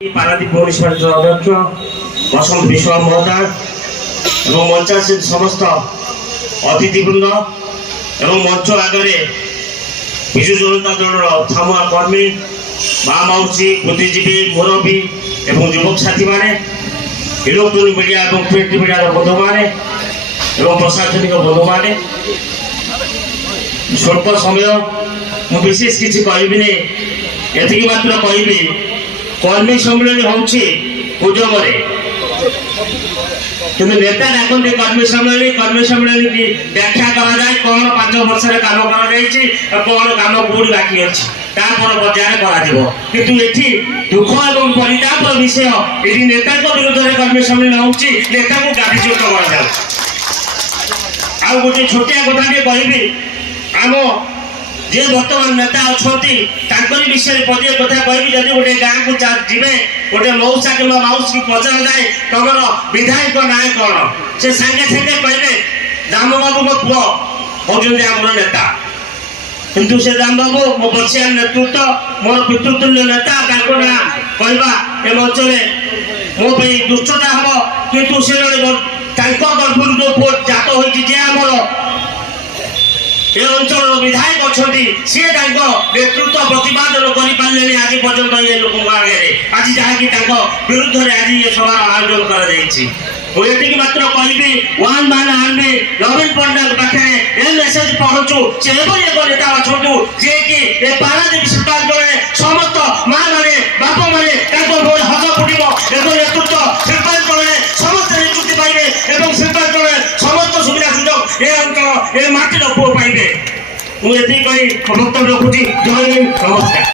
पारादीप भुवनेश्वर अध्यक्ष बसंत विश्वास महोदय और मंचासीन समस्त अतिथिवृंद और मंच आगे विजु जनता दल छामुआ कर्मी माँ मौसी बुद्धिजीवी मुरबी और युवक साथी मैंने इलेक्ट्रोनिक मीडिया और प्रिंट मीडिया बंधु मैंने प्रशासनिक बंधु मैंने स्वल्प समय मुझे विशेष किसी कहबी एति मात्र कहबी कर्मी सम्मेलन होजमरे कि नेता डाकते कर्मी सम्मेलन की व्याख्या कराए कौन 5 वर्ष काम कौन काम कौटी बाकी अच्छी बजार कर दुख और परिताप विषय ये नेता विरुद्ध में कर्मी सम्मेलन होता को गाड़ीच्युत कर गोटे छोटिया कथा कहबी आम जे बर्तमान नेता अच्छा विषय पदे कथा कहबी जब गोटे गाँव को जी गोटे मौसा कि मौस की पचरा जाए तुम विधायक ना कौन से सागे सागे कहले दाम बाबू मो पुओ होती आम नेता किंतु से दाम बाबू मो बर्षिया नेतृत्व मोर पितृतुल्य नेता ना कहवा ए मंच में मो दुष्टता हम किंतु से गर्भर जो पुओ जात होमर ये अंचल विधायक अच्छा सी नेतृत्व प्रतिपादन कर आज पर्यंत ये लोक आगे आज जहाँकि विरुद्ध में आज ये सभा आयोजन कर मात्र कहबी वन मैन आर्मी नवीन पट्टनायक पाखे ए मेसेज पहुंचू से एक नेता अच्छा जी कि पारादीप शिल्पांचल समस्त माँ मैंने बाप मैंने हस फुटब एक नेतृत्व शिल्पांचल समस्त नियुक्ति पाइबे और शिल्पांचल समस्त सुविधा सुजोग ये अंचल ये माटी पुओ पाइबे मुझे कही वक्तव्य रखुची। जय हिंद, नमस्कार।